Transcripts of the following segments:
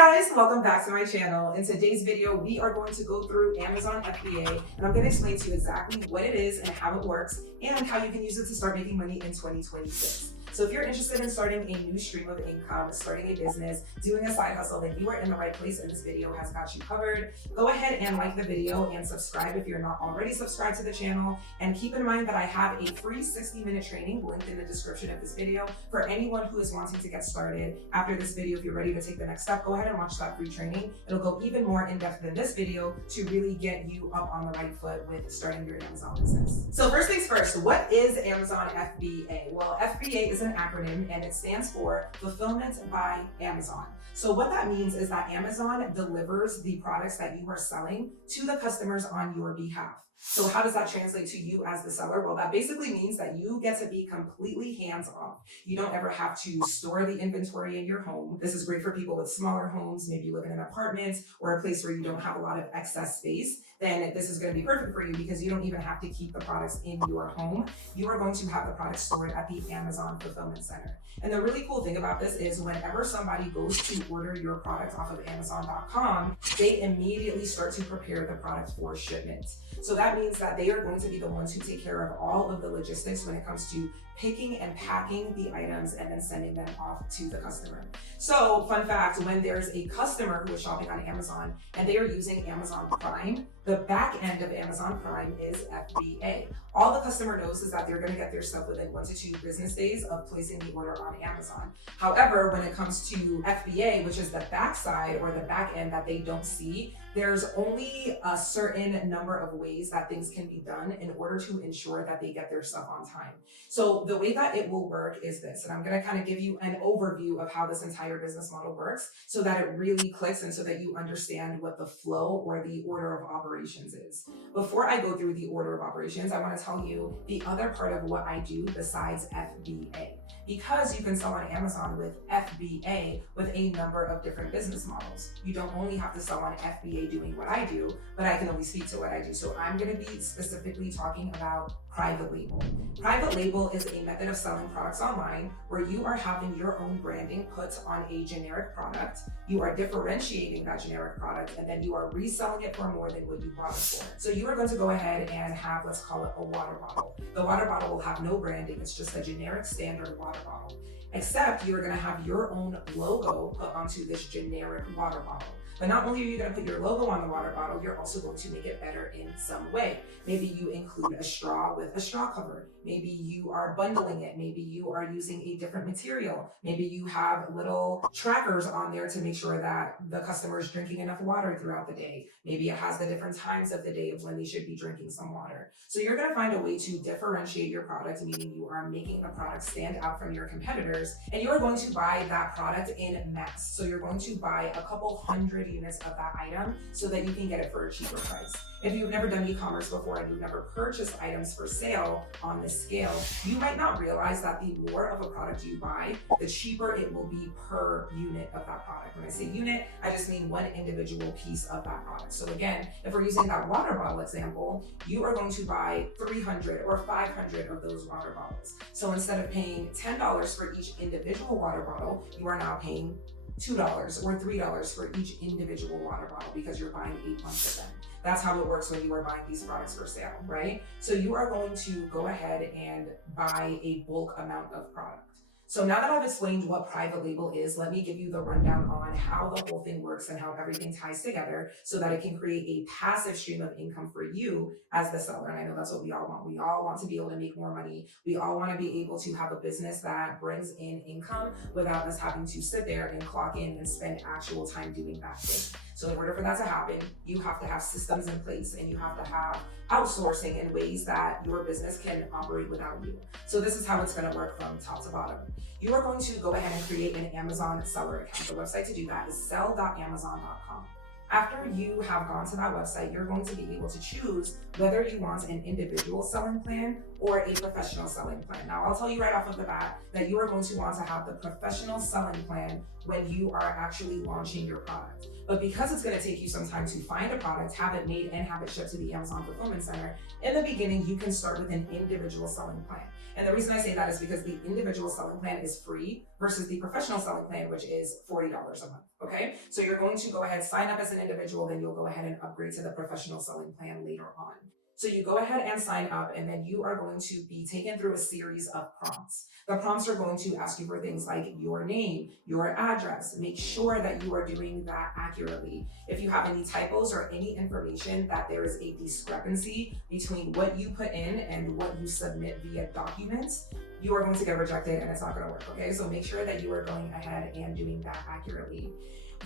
guys, welcome back to my channel. In today's video, we are going to go through Amazon FBA, and I'm going to explain to you exactly what it is and how it works and how you can use it to start making money in 2026. So if you're interested in starting a new stream of income, starting a business, doing a side hustle, then you are in the right place and this video has got you covered. Go ahead and like the video and subscribe if you're not already subscribed to the channel. And keep in mind that I have a free 60-minute training linked in the description of this video for anyone who is wanting to get started. After this video, if you're ready to take the next step, go ahead and watch that free training. It'll go even more in depth than this video to really get you up on the right foot with starting your Amazon business. So first things first, what is Amazon FBA? Well, FBA is an acronym and it stands for Fulfillment by Amazon. So what that means is that Amazon delivers the products that you are selling to the customers on your behalf. So how does that translate to you as the seller? Well, that basically means that you get to be completely hands-off. You don't ever have to store the inventory in your home. This is great for people with smaller homes. Maybe you live in an apartment or a place where you don't have a lot of excess space. Then this is going to be perfect for you because you don't even have to keep the products in your home. You are going to have the products stored at the Amazon Fulfillment Center. And the really cool thing about this is whenever somebody goes to order your product off of Amazon.com, they immediately start to prepare the product for shipment. So that means that they are going to be the ones who take care of all of the logistics when it comes to picking and packing the items and then sending them off to the customer. So fun fact, when there's a customer who is shopping on Amazon and they are using Amazon Prime, the back end of Amazon Prime is FBA. All the customer knows is that they're going to get their stuff within 1 to 2 business days of placing the order on Amazon. However, when it comes to FBA, which is the backside or the back end that they don't see, there's only a certain number of ways that things can be done in order to ensure that they get their stuff on time. So the way that it will work is this, and I'm going to kind of give you an overview of how this entire business model works so that it really clicks and so that you understand what the flow or the order of operations is. Before I go through the order of operations, I want to tell you the other part of what I do besides FBA. Because you can sell on Amazon with FBA with a number of different business models. You don't only have to sell on FBA doing what I do, but I can only speak to what I do. So I'm going to be specifically talking about private label. Private label is a method of selling products online where you are having your own branding put on a generic product. You are differentiating that generic product and then you are reselling it for more than what you bought it for. So you are going to go ahead and have, let's call it a water bottle. The water bottle will have no branding. It's just a generic standard water bottle. Except you're going to have your own logo put onto this generic water bottle. But not only are you going to put your logo on the water bottle, you're also going to make it better in some way. Maybe you include a straw with a straw cover. Maybe you are bundling it. Maybe you are using a different material. Maybe you have little trackers on there to make sure that the customer is drinking enough water throughout the day. Maybe it has the different times of the day of when they should be drinking some water. So you're going to find a way to differentiate your product, meaning you are making the product stand out from your competitors, and you're going to buy that product in mass. So you're going to buy a couple hundred units of that item so that you can get it for a cheaper price. If you've never done e-commerce before and you've never purchased items for sale on this scale, you might not realize that the more of a product you buy, the cheaper it will be per unit of that product. When I say unit, I just mean one individual piece of that product. So again, if we're using that water bottle example, you are going to buy 300 or 500 of those water bottles. So instead of paying $10 for each individual water bottle, you are now paying $2 or $3 for each individual water bottle because you're buying 8 months of them. That's how it works when you are buying these products for sale, right? So you are going to go ahead and buy a bulk amount of product. So now that I've explained what private label is, let me give you the rundown on how the whole thing works and how everything ties together so that it can create a passive stream of income for you as the seller. And I know that's what we all want. We all want to be able to make more money. We all want to be able to have a business that brings in income without us having to sit there and clock in and spend actual time doing that thing. So in order for that to happen, you have to have systems in place and you have to have outsourcing in ways that your business can operate without you. So this is how it's going to work from top to bottom. You are going to go ahead and create an Amazon seller account. The website to do that is sell.amazon.com. After you have gone to that website, you're going to be able to choose whether you want an individual selling plan or a professional selling plan. Now, I'll tell you right off of the bat that you are going to want to have the professional selling plan when you are actually launching your product. But because it's going to take you some time to find a product, have it made, and have it shipped to the Amazon Fulfillment Center, in the beginning, you can start with an individual selling plan. And the reason I say that is because the individual selling plan is free versus the professional selling plan, which is $40 a month. Okay, so you're going to go ahead, sign up as an individual, then you'll go ahead and upgrade to the professional selling plan later on. So you go ahead and sign up, and then you are going to be taken through a series of prompts. The prompts are going to ask you for things like your name, your address. Make sure that you are doing that accurately. If you have any typos or any information that there is a discrepancy between what you put in and what you submit via documents, you are going to get rejected and it's not going to work, okay? So make sure that you are going ahead and doing that accurately.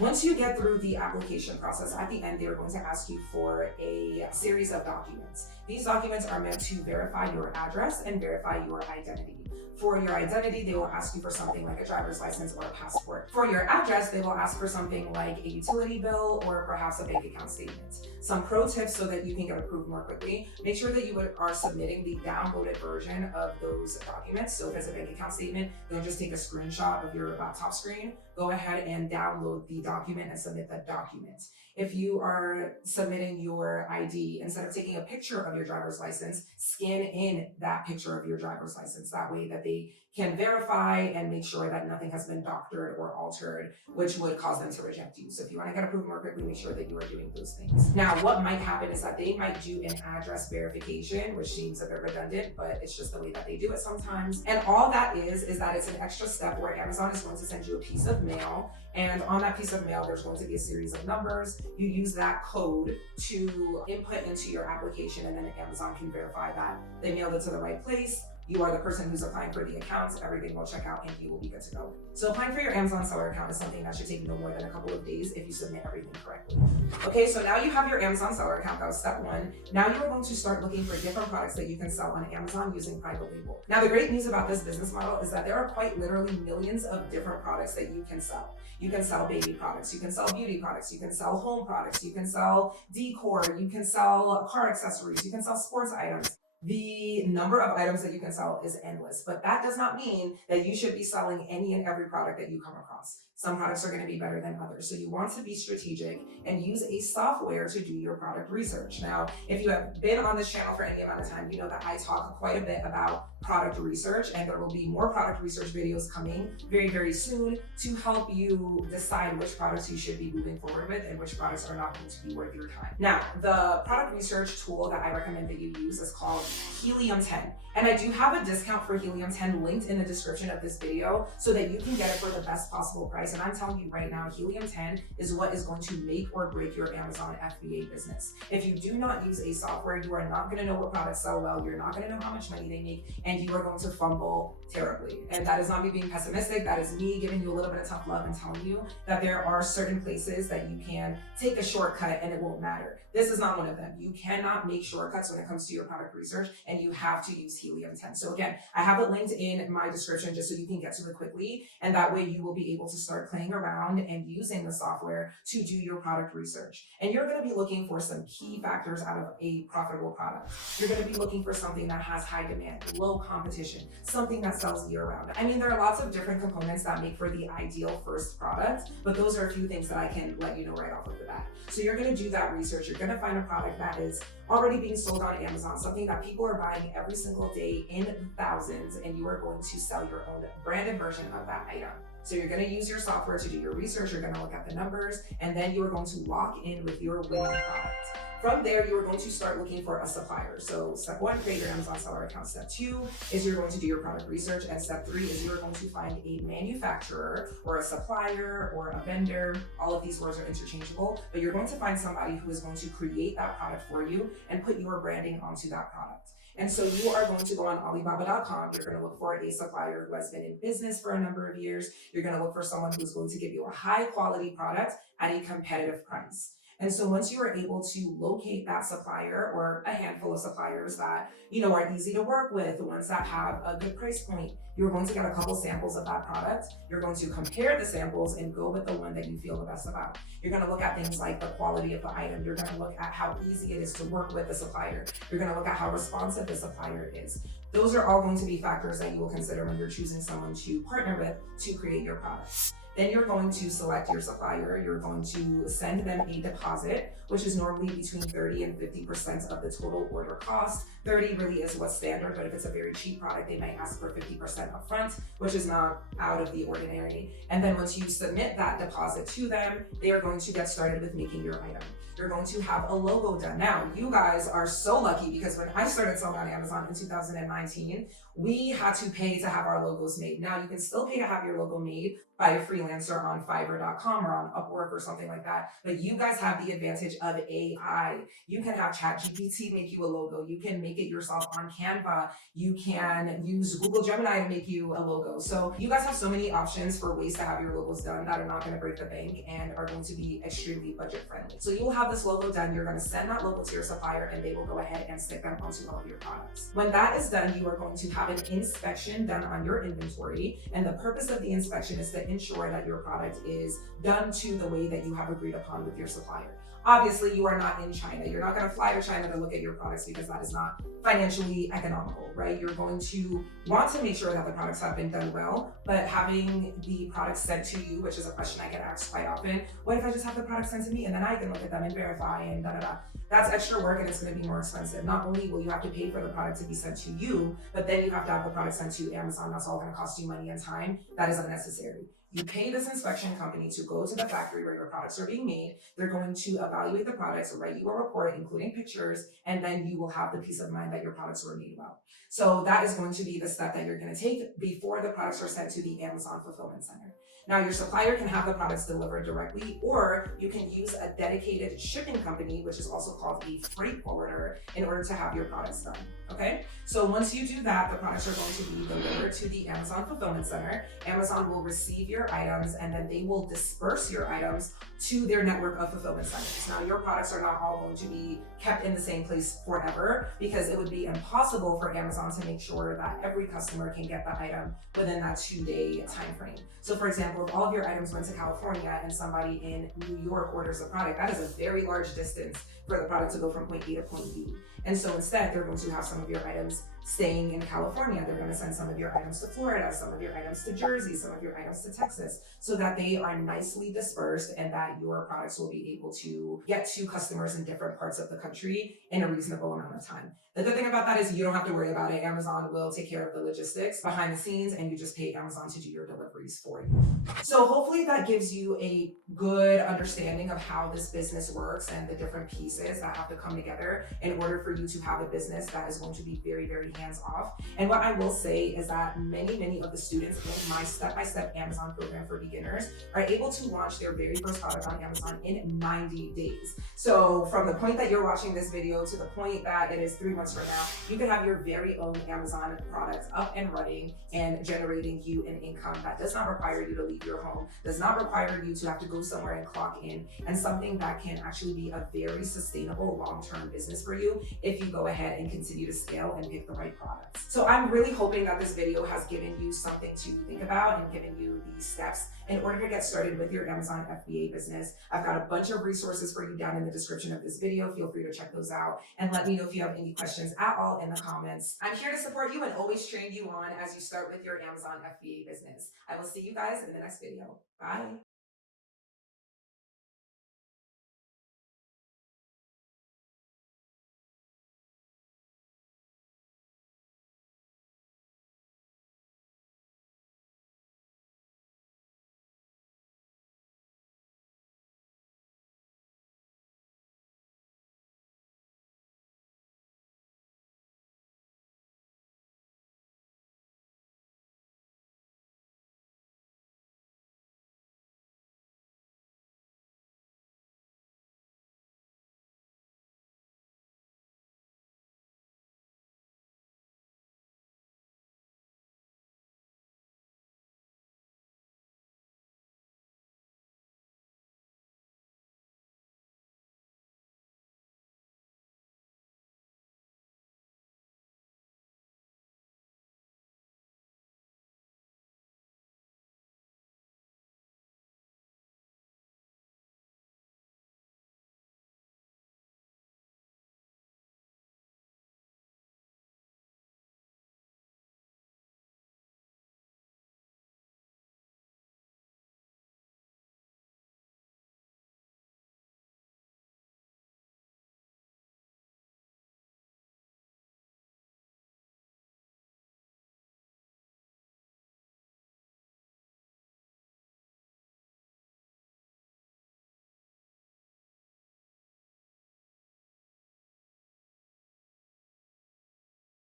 Once you get through the application process, at the end, they are going to ask you for a series of documents. These documents are meant to verify your address and verify your identity. For your identity, they will ask you for something like a driver's license or a passport. For your address, they will ask for something like a utility bill or perhaps a bank account statement. Some pro tips so that you can get approved more quickly: make sure that you are submitting the downloaded version of those documents. So if it's a bank account statement, don't just take a screenshot of your laptop screen. Go ahead and download the document and submit that document. If you are submitting your ID, instead of taking a picture of your driver's license, scan in that picture of your driver's license. That way that they can verify and make sure that nothing has been doctored or altered, which would cause them to reject you. So if you want to get approved more quickly, make sure that you are doing those things. Now, what might happen is that they might do an address verification, which seems a bit redundant, but it's just the way that they do it sometimes. And all that is that it's an extra step where Amazon is going to send you a piece of mail. And on that piece of mail, there's going to be a series of numbers. You use that code to input into your application, and then Amazon can verify that they mailed it to the right place. You are the person who's applying for the account, everything will check out and you will be good to go. So applying for your Amazon seller account is something that should take no more than a couple of days if you submit everything correctly. Okay, so now you have your Amazon seller account. That was step one. Now you are going to start looking for different products that you can sell on Amazon using private label. Now the great news about this business model is that there are quite literally millions of different products that you can sell. You can sell baby products, you can sell beauty products, you can sell home products, you can sell decor, you can sell car accessories, you can sell sports items. The number of items that you can sell is endless, but that does not mean that you should be selling any and every product that you come across. Some products are going to be better than others. So you want to be strategic and use a software to do your product research. Now, if you have been on this channel for any amount of time, you know that I talk quite a bit about product research, and there will be more product research videos coming very, very soon to help you decide which products you should be moving forward with and which products are not going to be worth your time. Now, the product research tool that I recommend that you use is called Helium 10. And I do have a discount for Helium 10 linked in the description of this video so that you can get it for the best possible price. And I'm telling you right now, Helium 10 is what is going to make or break your Amazon FBA business. If you do not use a software, you are not going to know what products sell well, you're not going to know how much money they make, and you are going to fumble terribly. And that is not me being pessimistic, that is me giving you a little bit of tough love and telling you that there are certain places that you can take a shortcut and it won't matter. This is not one of them. You cannot make shortcuts when it comes to your product research, and you have to use Helium 10. So again, I have it linked in my description just so you can get to it quickly, and that way you will be able to start playing around and using the software to do your product research. And you're going to be looking for some key factors out of a profitable product. You're going to be looking for something that has high demand, low competition, something that sells year round. I mean, there are lots of different components that make for the ideal first product, but those are a few things that I can let you know right off of the bat. So you're going to do that research. You're going to find a product that is already being sold on Amazon, something that people are buying every single day in the thousands, and you are going to sell your own branded version of that item. So you're going to use your software to do your research, you're going to look at the numbers, and then you are going to lock in with your winning product. From there, you are going to start looking for a supplier. So step one, create your Amazon seller account. Step two is you're going to do your product research. And step three is you're going to find a manufacturer or a supplier or a vendor. All of these words are interchangeable, but you're going to find somebody who is going to create that product for you and put your branding onto that product. And so you are going to go on Alibaba.com. You're going to look for a supplier who has been in business for a number of years. You're going to look for someone who's going to give you a high quality product at a competitive price. And so once you are able to locate that supplier or a handful of suppliers that, are easy to work with, the ones that have a good price point, you're going to get a couple samples of that product. You're going to compare the samples and go with the one that you feel the best about. You're going to look at things like the quality of the item. You're going to look at how easy it is to work with the supplier. You're going to look at how responsive the supplier is. Those are all going to be factors that you will consider when you're choosing someone to partner with to create your product. Then you're going to select your supplier. You're going to send them a deposit, which is normally between 30 and 50% of the total order cost. 30 really is what's standard, but if it's a very cheap product, they might ask for 50% upfront, which is not out of the ordinary. And then once you submit that deposit to them, they are going to get started with making your item. You're going to have a logo done. Now, you guys are so lucky because when I started selling on Amazon in 2019, we had to pay to have our logos made. Now, you can still pay to have your logo made by a freelancer on Fiverr.com or on Upwork or something like that. But you guys have the advantage of AI. You can have ChatGPT make you a logo. You can make it yourself on Canva. You can use Google Gemini to make you a logo. So you guys have so many options for ways to have your logos done that are not going to break the bank and are going to be extremely budget friendly. So you will have this logo done. You're going to send that logo to your supplier and they will go ahead and stick them onto all of your products. When that is done, you are going to have an inspection done on your inventory. And the purpose of the inspection is to ensure that your product is done to the way that you have agreed upon with your supplier. Obviously, you are not in China. You're not going to fly to China to look at your products because that is not financially economical, right? You're going to want to make sure that the products have been done well, but having the products sent to you, which is a question I get asked quite often, what if I just have the products sent to me and then I can look at them and verify and da da da? That's extra work and it's going to be more expensive. Not only will you have to pay for the product to be sent to you, but then you have to have the product sent to Amazon. That's all going to cost you money and time. That is unnecessary. You pay this inspection company to go to the factory where your products are being made. They're going to evaluate the products, write you a report, including pictures, and then you will have the peace of mind that your products were made well. So that is going to be the step that you're going to take before the products are sent to the Amazon Fulfillment Center. Now, your supplier can have the products delivered directly, or you can use a dedicated shipping company, which is also called a freight forwarder, in order to have your products done. Okay? So once you do that, the products are going to be delivered to the Amazon Fulfillment Center. Amazon will receive your items and then they will disperse your items to their network of fulfillment centers. Now, your products are not all going to be kept in the same place forever because it would be impossible for Amazon to make sure that every customer can get the item within that 2-day time frame. So for example, if all of your items went to California and somebody in New York orders a product, that is a very large distance for the product to go from point A to point B. And so instead, they're going to have some of your items staying in California. They're going to send some of your items to Florida, some of your items to Jersey, some of your items to Texas, so that they are nicely dispersed and that your products will be able to get to customers in different parts of the country in a reasonable amount of time. The good thing about that is you don't have to worry about it. Amazon will take care of the logistics behind the scenes and you just pay Amazon to do your deliveries for you. So hopefully that gives you a good understanding of how this business works and the different pieces that have to come together in order for you to have a business that is going to be very, very hands off. And what I will say is that many of the students in my step-by-step Amazon program for beginners are able to launch their very first product on Amazon in 90 days. So from the point that you're watching this video to the point that it is 3 months from now, you can have your very own Amazon product up and running and generating you an income that does not require you to leave your home, does not require you to have to go somewhere and clock in, and something that can actually be a very sustainable long-term business for you if you go ahead and continue to scale and pick the right products. So I'm really hoping that this video has given you something to think about and given you these steps in order to get started with your Amazon FBA business. I've got a bunch of resources for you down in the description of this video. Feel free to check those out and let me know if you have any questions at all in the comments. I'm here to support you and always train you on as you start with your Amazon FBA business. I will see you guys in the next video. Bye.